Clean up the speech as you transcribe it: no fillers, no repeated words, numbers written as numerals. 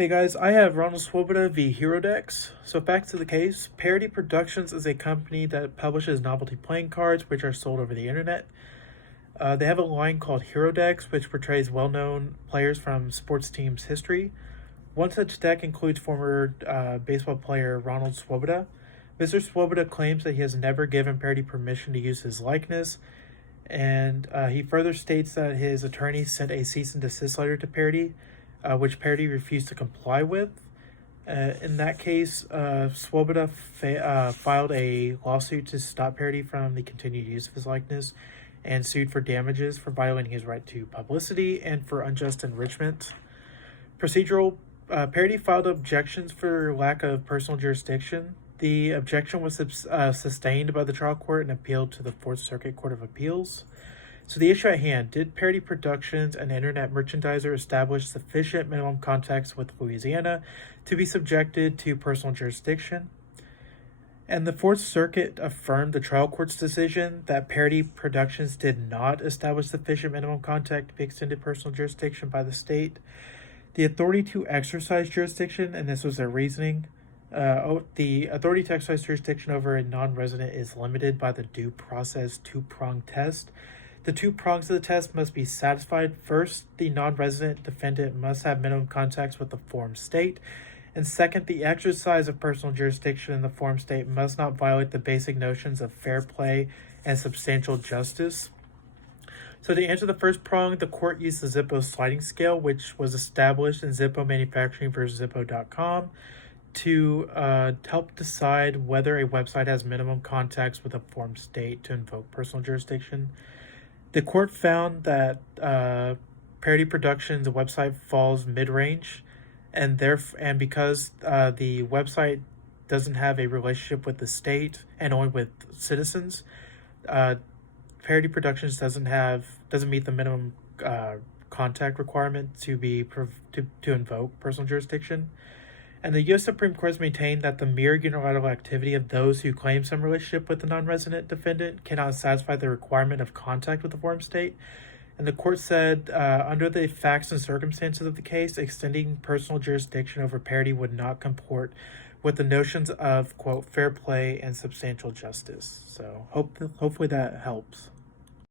Hey guys, I have Ronald Swoboda v Herodex. So back to the case. Parody Productions is a company that publishes novelty playing cards which are sold over the internet. They have a line called Herodex which portrays well-known players from sports teams' history. One such deck includes former baseball player Ronald Swoboda. Mr. Swoboda claims that he has never given Parody permission to use his likeness, and he further states that his attorney sent a cease and desist letter to Parody, which Parody refused to comply with. In that case, Swoboda filed a lawsuit to stop Parody from the continued use of his likeness and sued for damages for violating his right to publicity and for unjust enrichment. Procedural Parody filed objections for lack of personal jurisdiction. The objection was sustained by the trial court and appealed to the Fourth Circuit Court of Appeals. So the issue at hand, did Parody Productions, an internet merchandiser, establish sufficient minimum contacts with Louisiana to be subjected to personal jurisdiction? And the Fourth Circuit affirmed the trial court's decision that Parody Productions did not establish sufficient minimum contact to be extended personal jurisdiction by the state. The authority to exercise jurisdiction, and this was their reasoning, the authority to exercise jurisdiction over a non-resident is limited by the due process two-prong test. The two prongs of the test must be satisfied. First, the non-resident defendant must have minimum contacts with the forum state. And second, the exercise of personal jurisdiction in the forum state must not violate the basic notions of fair play and substantial justice. So to answer the first prong, the court used the Zippo sliding scale, which was established in Zippo Manufacturing versus Zippo.com, to help decide whether a website has minimum contacts with a forum state to invoke personal jurisdiction. The court found that Parody Productions' website falls mid-range, and because the website doesn't have a relationship with the state and only with citizens, Parody Productions doesn't meet the minimum contact requirement to invoke personal jurisdiction. And the U.S. Supreme Court has maintained that the mere unilateral activity of those who claim some relationship with the non-resident defendant cannot satisfy the requirement of contact with the forum state. And the court said, under the facts and circumstances of the case, extending personal jurisdiction over Parody would not comport with the notions of, quote, fair play and substantial justice. So hopefully that helps.